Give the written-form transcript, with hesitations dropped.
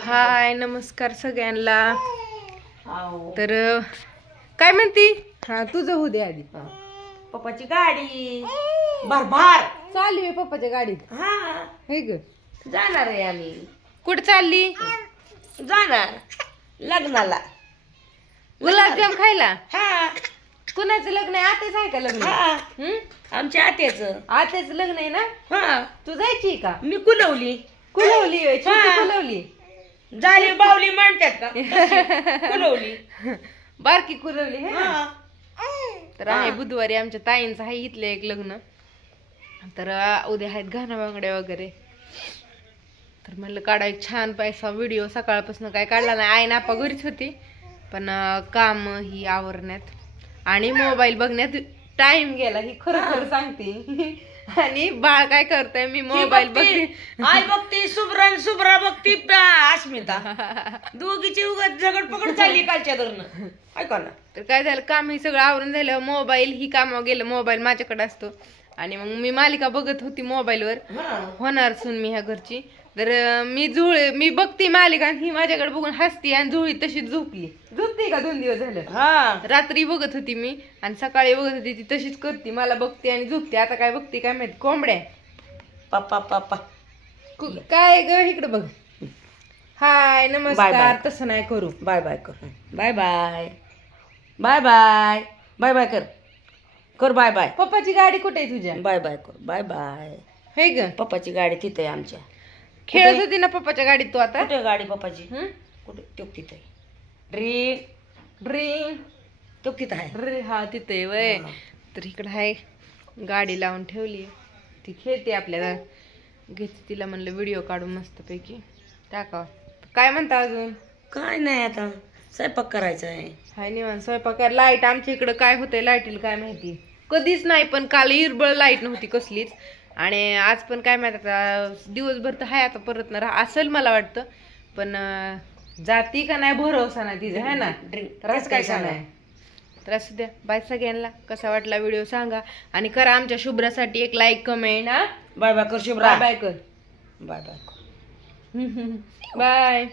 हाय नमस्कार सगळ्यांना। तर काय म्हणती? हा तुझं होऊ दे आधी। पप्पाची गाडी भरभार चालली आहे पप्पाच्या गाडीत। हा हे ग जाणार आहे आम्ही। कुठे चालली? जाणार लग्नाला गुलाबजाम खायला। हा कुणाचं लग्न आहे? आतेच आहे का लग्न? हा आमच्या आत्याचं। आतेच लग्न आहे ना? हा तू जायची का? मी कुलवली कुलवली होय, छोटी कुलवली झाली बावली म्हणतात का? कुलवली बारकी कुलवली है ना? हा तर आहे बुधवारी आमच्या ताईंचं आहे इथलं एक लग्न। तर उद्या आहेत घाणा बांगड्या वगैरे। तर म्हणलं काढा एक छान पैसा व्हिडिओ। सकाळपासून काय काढला नाही, आई नापा घरीच होती, पण काम ही आवरण्यात आणि मोबाईल बघण्यात टाइम गेला ही खरं खरं सांगते। आणि बाळ काय करतय? मी मोबाईल बघते, आई बघते सुब्रा, सुब्रा बघती अस्मिता, दोघीची उगाच झगड पकड चालली कालच्या दरनं। ऐका ना, तर काय झालं, काम ही सगळं आवरून झालं, मोबाईल ही कामावर गेलं, मोबाईल माझ्याकडे असतो आणि मग मी मालिका बघत होती मोबाईलवर, होणार सून मी ह्या घरची। तर मी बघते मालिका आणि ही माझ्याकडे बघून हसती आणि जुळी तशीच झोपते का 2 दिवस झालं। हा रात्री बघत होती मी आणि सकाळी बघत होती, ती तशीच करते, मला बघते आणि झोपते। आता काय बघते काय माहित, कोंबड्या पप्पा पप्पा काय ग इकडे बघ। हाय नमस्कार, तसं नाही करू, बाय बाय कर, bye bye bye bye bye bye कर कर बाय बाय। पप्पाची गाडी कुठे आहे तुझ्या? बाय बाय कर बाय बाय। हे ग पप्पाची गाडी तिथे आहे आमच्या। खेळत होती ना पप्पाच्या गाडीत तू आता? कुठे गाडी पप्पाची? कुठे? तो तिथे ड्रिंक ड्रिंक तो तिथं आहे। हा तिथे वय। तर इकडं आहे गाडी लावून ठेवली, ती खेळते आपल्याला, घेते तिला म्हणलं व्हिडिओ काढून मस्तपैकी टाकावा। काय म्हणता अजून? काय नाही, आता स्वयंपाक करायचा आहे। हाय निवांत स्वयंपाक। लाईट आमच्या इकडं काय होतंय लाईटीला काय माहिती, कधीच नाही, पण काल इरबळ लाईट नव्हती कसलीच, आणि आज पण काय माहिती आता दिवसभर तर हाय, आता परत ना असेल मला वाटतं, पण जाती का नाही भरोसा नाही तिचा, है ना? त्रास काय नाही तर असू द्या। बाय सगळ्यांना, कसा वाटला व्हिडिओ सांगा आणि करा आमच्या शुभ्रासाठी एक लाईक कमेंट। हा बाय बाय कर शुभ्रा, बाय कर, बाय बाय बाय।